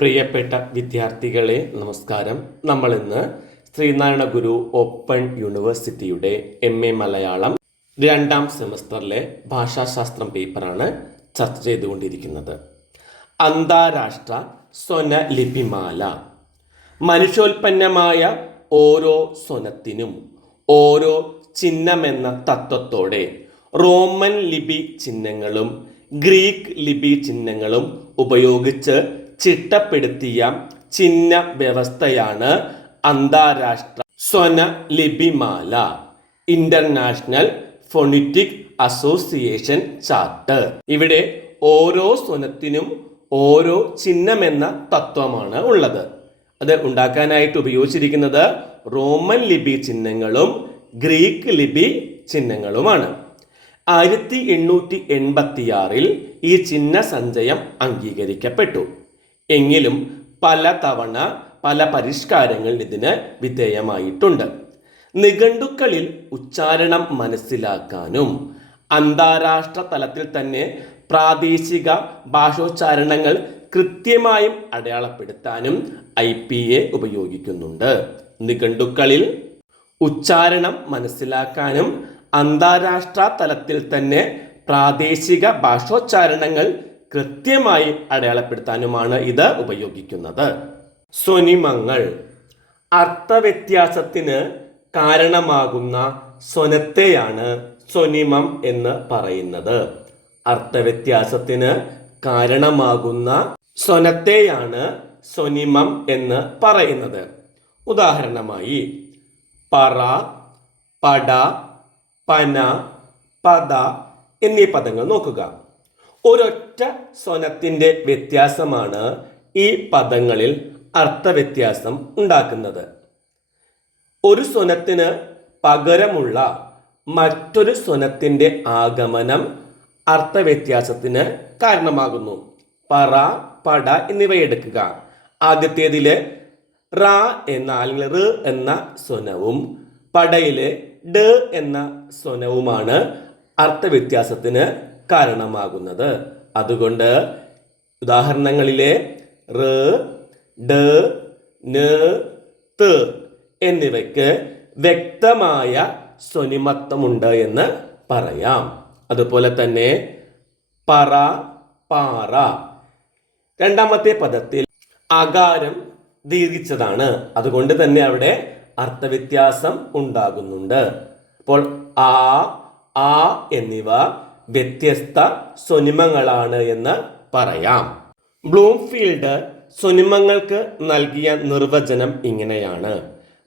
പ്രിയപ്പെട്ട വിദ്യാർത്ഥികളെ നമസ്കാരം. നമ്മൾ ഇന്ന് ശ്രീനാരായണ ഗുരു ഓപ്പൺ യൂണിവേഴ്സിറ്റിയുടെ MA മലയാളം 2ാം സെമസ്റ്ററിലെ ഭാഷാശാസ്ത്രം പേപ്പറാണ് ചർച്ച ചെയ്തുകൊണ്ടിരിക്കുന്നത്. അന്താരാഷ്ട്ര സ്വനലിപിമാല. മനുഷ്യോൽപ്പന്നമായ ഓരോ സ്വനത്തിനും ഓരോ ചിഹ്നമെന്ന തത്വത്തോടെ റോമൻ ലിപി ചിഹ്നങ്ങളും ഗ്രീക്ക് ലിപി ചിഹ്നങ്ങളും ഉപയോഗിച്ച് ചിട്ടപ്പെടുത്തിയ ചിഹ്ന വ്യവസ്ഥയാണ് അന്താരാഷ്ട്ര സ്വനലിപിമാല, ഇന്റർനാഷണൽ ഫോണിറ്റിക് അസോസിയേഷൻ ചാർട്ടർ. ഇവിടെ ഓരോ സ്വനത്തിനും ഓരോ ചിഹ്നമെന്ന തത്വമാണ് ഉള്ളത്. അത് ഉണ്ടാക്കാനായിട്ട് ഉപയോഗിച്ചിരിക്കുന്നത് റോമൻ ലിപി ചിഹ്നങ്ങളും ഗ്രീക്ക് ലിപി ചിഹ്നങ്ങളുമാണ്. 1886 ഈ ചിഹ്ന സഞ്ചയം അംഗീകരിക്കപ്പെട്ടു. എങ്കിലും പലതവണ പല പരിഷ്കാരങ്ങൾ ഇതിന് വിധേയമായിട്ടുണ്ട്. നിഘണ്ടുക്കളിൽ ഉച്ചാരണം മനസ്സിലാക്കാനും അന്താരാഷ്ട്ര തലത്തിൽ തന്നെ പ്രാദേശിക ഭാഷോച്ചാരണങ്ങൾ കൃത്യമായും അടയാളപ്പെടുത്താനും IPA ഉപയോഗിക്കുന്നുണ്ട്. നിഘണ്ടുക്കളിൽ ഉച്ചാരണം മനസ്സിലാക്കാനും അന്താരാഷ്ട്ര തലത്തിൽ തന്നെ പ്രാദേശിക ഭാഷോച്ചാരണങ്ങൾ കൃത്യമായി അടയാളപ്പെടുത്താനുമാണ് ഇത് ഉപയോഗിക്കുന്നത്. സ്വനിമങ്ങൾ. അർത്ഥവ്യത്യാസത്തിന് കാരണമാകുന്ന സ്വനത്തെയാണ് സ്വനിമം എന്ന് പറയുന്നത്. അർത്ഥവ്യത്യാസത്തിന് കാരണമാകുന്ന സ്വനത്തെയാണ് സ്വനിമം എന്ന് പറയുന്നത്. ഉദാഹരണമായി പറ, പട, പന, പദ എന്നീ പദങ്ങൾ നോക്കുക. ഒരൊറ്റ സ്വനത്തിൻ്റെ വ്യത്യാസമാണ് ഈ പദങ്ങളിൽ അർത്ഥവ്യത്യാസം ഉണ്ടാക്കുന്നത്. ഒരു സ്വനത്തിന് പകരമുള്ള മറ്റൊരു സ്വനത്തിൻ്റെ ആഗമനം അർത്ഥവ്യത്യാസത്തിന് കാരണമാകുന്നു. പറ, പട എന്നിവയെടുക്കുക. ആദ്യത്തേതില് റ എന്ന അല്ലെങ്കിൽ റ് എന്ന സ്വനവും പടയിലെ ഡ എന്ന സ്വനവുമാണ് അർത്ഥവ്യത്യാസത്തിന് കാരണമാകുന്നത്. അതുകൊണ്ട് ഉദാഹരണങ്ങളിലെ റ്, ഡ, ന, ത എന്നിവയ്ക്ക് വ്യക്തമായ സ്വനിമത്വമുണ്ട് എന്ന് പറയാം. അതുപോലെ തന്നെ പറ, പാറ. രണ്ടാമത്തെ പദത്തിൽ അകാരം ദീർഘിച്ചതാണ്. അതുകൊണ്ട് തന്നെ അവിടെ അർത്ഥവ്യത്യാസം ഉണ്ടാകുന്നുണ്ട്. അപ്പോൾ ആ, ആ എന്നിവ വ്യത്യസ്ത സ്വനിമങ്ങളാണ് എന്ന് പറയാം. ബ്ലൂംഫീൽഡ് സ്വനിമങ്ങൾക്ക് നൽകിയ നിർവചനം ഇങ്ങനെയാണ്: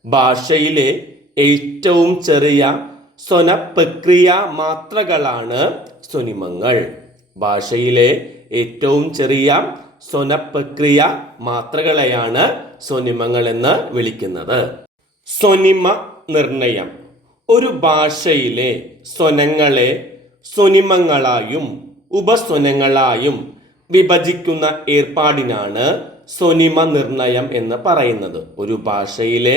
ഭാഷയിലെ ഏറ്റവും ചെറിയ സ്വനപ്രക്രിയ മാത്രകളാണ് സ്വനിമങ്ങൾ. ഭാഷയിലെ ഏറ്റവും ചെറിയ സ്വനപ്രക്രിയ മാത്രകളെയാണ് സ്വനിമങ്ങൾ എന്ന് വിളിക്കുന്നത്. സ്വനിമ നിർണയം. ഒരു ഭാഷയിലെ സ്വനങ്ങളെ സ്വനിമങ്ങളായും ഉപസ്വനങ്ങളായും വിഭജിക്കുന്ന ഏർപ്പാടിനാണ് സ്വനിമ നിർണയം എന്ന് പറയുന്നത്. ഒരു ഭാഷയിലെ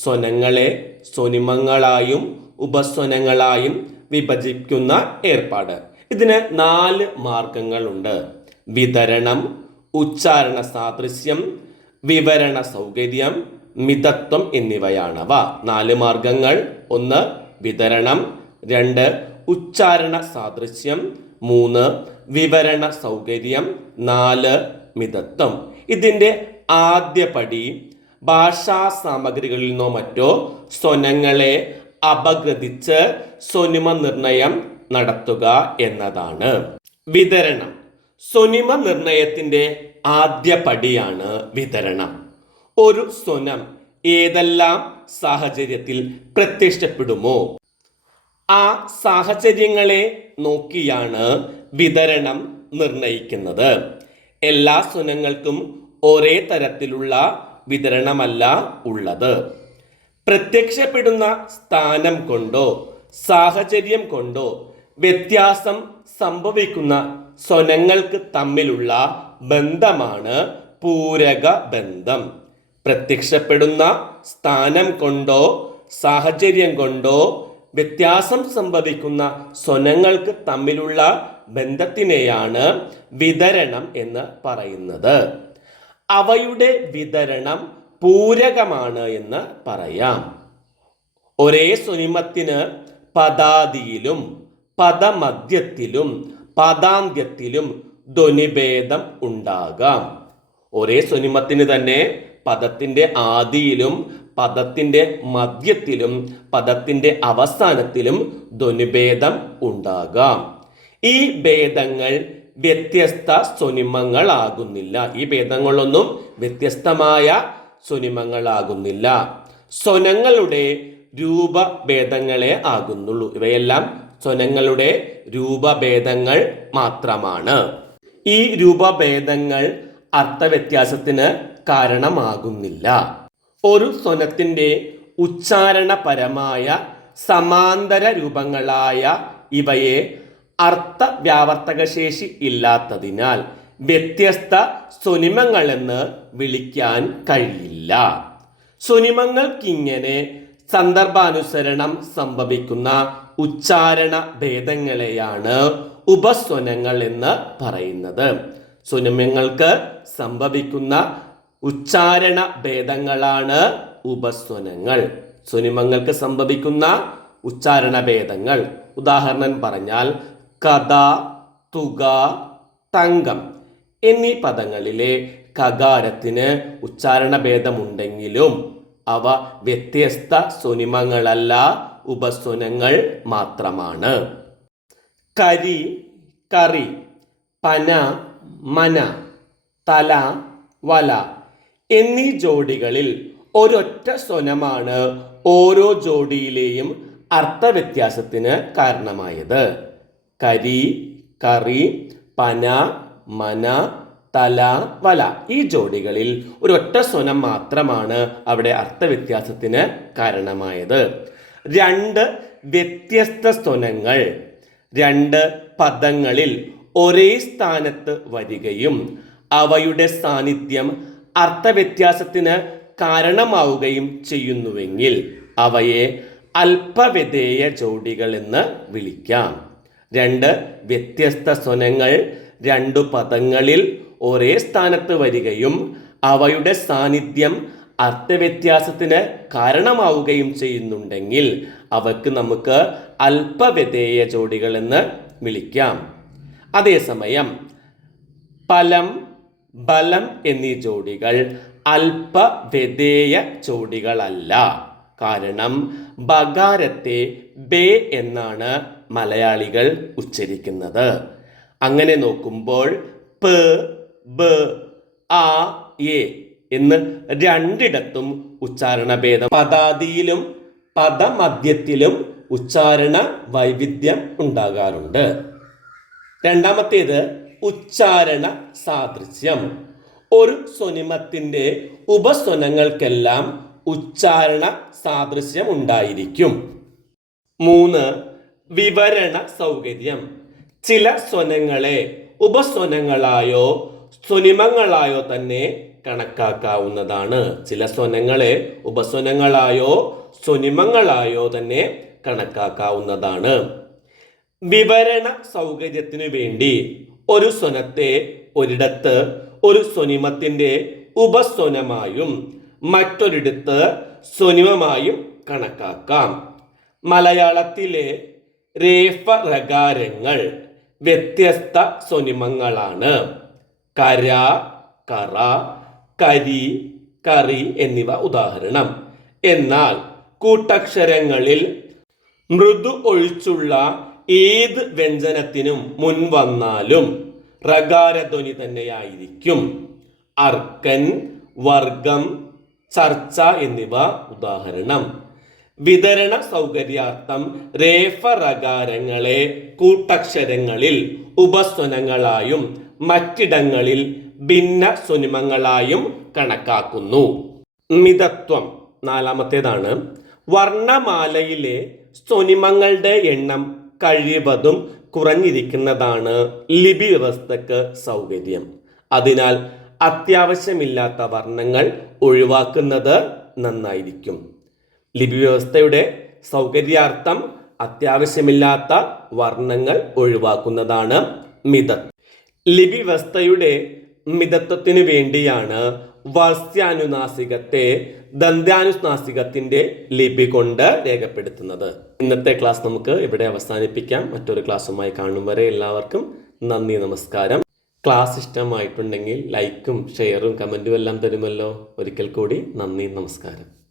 സ്വനങ്ങളെ സ്വനിമങ്ങളായും ഉപസ്വനങ്ങളായും വിഭജിക്കുന്ന ഏർപ്പാട്. ഇതിന് 4 മാർഗങ്ങളുണ്ട്: വിതരണം, ഉച്ചാരണ സാദൃശ്യം, വിവരണ സൗകര്യം, മിതത്വം എന്നിവയാണവ. 4 മാർഗങ്ങൾ. 1 വിതരണം, 2 ഉച്ചാരണ സാദൃശ്യം, 3 വിവരണ സൗകര്യം, 4 മിതത്വം. ഇതിൻ്റെ ആദ്യ പടി ഭാഷാ സാമഗ്രികളിൽ നിന്നോ മറ്റോ സ്വനങ്ങളെ അപഗ്രഥിച്ച് സ്വനിമ നിർണയം നടത്തുക എന്നതാണ്. വിതരണം. സ്വനിമ നിർണയത്തിൻ്റെ ആദ്യ പടിയാണ് വിതരണം. ഒരു സ്വനം ഏതെല്ലാം സാഹചര്യത്തിൽ പ്രത്യക്ഷപ്പെടുമോ ആ സാഹചര്യങ്ങളെ നോക്കിയാണ് വിതരണം നിർണയിക്കുന്നത്. എല്ലാ സ്വനങ്ങൾക്കും ഒരേ തരത്തിലുള്ള വിതരണമല്ല ഉള്ളത്. പ്രത്യക്ഷപ്പെടുന്ന സ്ഥാനം കൊണ്ടോ സാഹചര്യം കൊണ്ടോ വ്യത്യാസം സംഭവിക്കുന്ന സ്വനങ്ങൾക്ക് തമ്മിലുള്ള ബന്ധമാണ് പൂരക ബന്ധം. പ്രത്യക്ഷപ്പെടുന്ന സ്ഥാനം കൊണ്ടോ സാഹചര്യം കൊണ്ടോ വ്യത്യാസം സംഭവിക്കുന്ന സ്വനങ്ങൾക്ക് തമ്മിലുള്ള ബന്ധത്തിനെയാണ് വിതരണം എന്ന് പറയുന്നത്. അവയുടെ വിതരണം പൂരകമാണ് എന്ന് പറയാം. ഒരേ സ്വനിമത്തിന് പദാദിയിലും പദമധ്യത്തിലും പദാന്ത്യത്തിലും ധ്വനിഭേദം ഉണ്ടാകാം. ഒരേ സ്വനിമത്തിന് തന്നെ പദത്തിന്റെ ആദിയിലും പദത്തിന്റെ മധ്യത്തിലും പദത്തിന്റെ അവസാനത്തിലും ധ്വനിഭേദം ഉണ്ടാകാം. ഈ ഭേദങ്ങൾ വ്യത്യസ്ത സ്വനിമങ്ങളാകുന്നില്ല. ഈ ഭേദങ്ങളൊന്നും വ്യത്യസ്തമായ സ്വനിമങ്ങളാകുന്നില്ല. സ്വനങ്ങളുടെ രൂപഭേദങ്ങളെ ആകുന്നുള്ളൂ. ഇവയെല്ലാം സ്വനങ്ങളുടെ രൂപഭേദങ്ങൾ മാത്രമാണ്. ഈ രൂപഭേദങ്ങൾ അർത്ഥവ്യത്യാസത്തിന് കാരണമാകുന്നില്ല. ഒരു സ്വനത്തിന്റെ ഉച്ചാരണപരമായ സമാന്തര രൂപങ്ങളായ ഇവയെ അർത്ഥവ്യാവർത്തകശേഷി ഇല്ലാത്തതിനാൽ വ്യത്യസ്ത സ്വനിമങ്ങളെന്ന് വിളിക്കാൻ കഴിയില്ല. സ്വനിമങ്ങൾക്കിങ്ങനെ സന്ദർഭാനുസരണം സംഭവിക്കുന്ന ഉച്ചാരണ ഭേദങ്ങളെയാണ് ഉപസ്വനങ്ങൾ എന്ന് പറയുന്നത്. സ്വനിമങ്ങൾക്ക് സംഭവിക്കുന്ന ഉച്ചാരണ ഭേദങ്ങളാണ് ഉപസ്വനങ്ങൾ. സ്വനിമങ്ങൾക്ക് സംഭവിക്കുന്ന ഉച്ചാരണ ഭേദങ്ങൾ ഉദാഹരണം പറഞ്ഞാൽ കഥ, തുക, തങ്കം എന്നീ പദങ്ങളിലെ കകാരത്തിന് ഉച്ചാരണ ഭേദമുണ്ടെങ്കിലും അവ വ്യത്യസ്ത സ്വനിമങ്ങളല്ല, ഉപസ്വനങ്ങൾ മാത്രമാണ്. കരി, കറി, പന, മന, തല, വല എന്നീ ജോഡികളിൽ ഒരൊറ്റ സ്വനമാണ് ഓരോ ജോഡിയിലെയും അർത്ഥവ്യത്യാസത്തിന് കാരണമായത്. കരി, കറി, പന, മന, തല, വല ഈ ജോഡികളിൽ ഒരൊറ്റ സ്വനം മാത്രമാണ് അവിടെ അർത്ഥവ്യത്യാസത്തിന് കാരണമായത്. രണ്ട് വ്യത്യസ്ത സ്വനങ്ങൾ രണ്ട് പദങ്ങളിൽ ഒരേ സ്ഥാനത്ത് വരികയും അവയുടെ സാന്നിധ്യം അർത്ഥവ്യത്യാസത്തിന് കാരണമാവുകയും ചെയ്യുന്നുവെങ്കിൽ അവയെ അല്പവ്യതേയ ജോഡികൾ എന്ന് വിളിക്കാം. രണ്ട് വ്യത്യസ്ത സ്വനങ്ങൾ രണ്ടു പദങ്ങളിൽ ഒരേ സ്ഥാനത്ത് വരികയും അവയുടെ സാന്നിധ്യം അർത്ഥവ്യത്യാസത്തിന് കാരണമാവുകയും ചെയ്യുന്നുണ്ടെങ്കിൽ അവക്ക് നമുക്ക് അല്പവ്യതേയ ജോഡികൾ എന്ന് വിളിക്കാം. അതേസമയം പലം, ബലം എന്നീ ജോഡികൾ അല്പവ്യതേയ ജോഡികളല്ല. കാരണം ബകാരത്തെ ബേ എന്നാണ് മലയാളികൾ ഉച്ചരിക്കുന്നത്. അങ്ങനെ നോക്കുമ്പോൾ പ, ബ, ആ, എ എന്ന് രണ്ടിടത്തും ഉച്ചാരണ ഭേദം, പദാദിയിലും പദമധ്യത്തിലും ഉച്ചാരണ വൈവിധ്യം ഉണ്ടാകാറുണ്ട്. രണ്ടാമത്തേത് ഉച്ചാരണ സാദൃശ്യം. ഒരു സ്വനിമത്തിന്റെ ഉപസ്വനങ്ങൾക്കെല്ലാം ഉച്ചാരണ സാദൃശ്യം ഉണ്ടായിരിക്കും. 3. വിവരണ സൗകര്യം. ചില സ്വനങ്ങളെ ഉപസ്വനങ്ങളായോ സ്വനിമങ്ങളായോ തന്നെ കണക്കാക്കാവുന്നതാണ്. ചില സ്വനങ്ങളെ ഉപസ്വനങ്ങളായോ സ്വനിമങ്ങളായോ തന്നെ കണക്കാക്കാവുന്നതാണ്. വിവരണ സൗകര്യത്തിനു വേണ്ടി ഒരു സ്വനത്തെ ഒരിടത്ത് ഒരു സ്വനിമത്തിന്റെ ഉപസ്വനമായും മറ്റൊരിടത്ത് സ്വനിമമായും കണക്കാക്കാം. മലയാളത്തിലെ രേഫ റകാരങ്ങൾ വ്യത്യസ്ത സ്വനിമങ്ങളാണ്. കര, കറ, കരി, കറി എന്നിവ ഉദാഹരണം. എന്നാൽ കൂട്ടക്ഷരങ്ങളിൽ മൃദു ഒഴിച്ചുള്ള ഏത് വ്യഞ്ജനത്തിനും മുൻവന്നാലും റകാരധ്വനി തന്നെയായിരിക്കും. അർക്കൻ, വർഗം, ചർച്ച എന്നിവ ഉദാഹരണം. വിതരണ സൗകര്യാർത്ഥം രേഫ റകാരങ്ങളെ കൂട്ടക്ഷരങ്ങളിൽ ഉപസ്വനങ്ങളായും മറ്റിടങ്ങളിൽ ഭിന്ന സ്വനിമങ്ങളായും കണക്കാക്കുന്നു. മിതത്വം നാലാമത്തേതാണ്. വർണ്ണമാലയിലെ സ്വനിമങ്ങളുടെ എണ്ണം കഴിവതും കുറഞ്ഞിരിക്കുന്നതാണ് ലിപി വ്യവസ്ഥക്ക് സൗകര്യം. അതിനാൽ അത്യാവശ്യമില്ലാത്ത വർണ്ണങ്ങൾ ഒഴിവാക്കുന്നത് നന്നായിരിക്കും. ലിപി വ്യവസ്ഥയുടെ സൗകര്യാർത്ഥം അത്യാവശ്യമില്ലാത്ത വർണ്ണങ്ങൾ ഒഴിവാക്കുന്നതാണ് മിതത്വം. ലിപി വ്യവസ്ഥയുടെ മിതത്വത്തിനു വേണ്ടിയാണ് വർസ്യാനുനാസികത്തെ ദന്ത്യാനുനാസികത്തിന്റെ ലിപി കൊണ്ട് രേഖപ്പെടുത്തുന്നത്. ഇന്നത്തെ ക്ലാസ് നമുക്ക് ഇവിടെ അവസാനിപ്പിക്കാം. മറ്റൊരു ക്ലാസ്സുമായി കാണും വരെ എല്ലാവർക്കും നന്ദി, നമസ്കാരം. ക്ലാസ് ഇഷ്ടമായിട്ടുണ്ടെങ്കിൽ ലൈക്കും ഷെയറും കമൻറ്റും എല്ലാം തരുമല്ലോ. ഒരിക്കൽ കൂടി നന്ദി, നമസ്കാരം.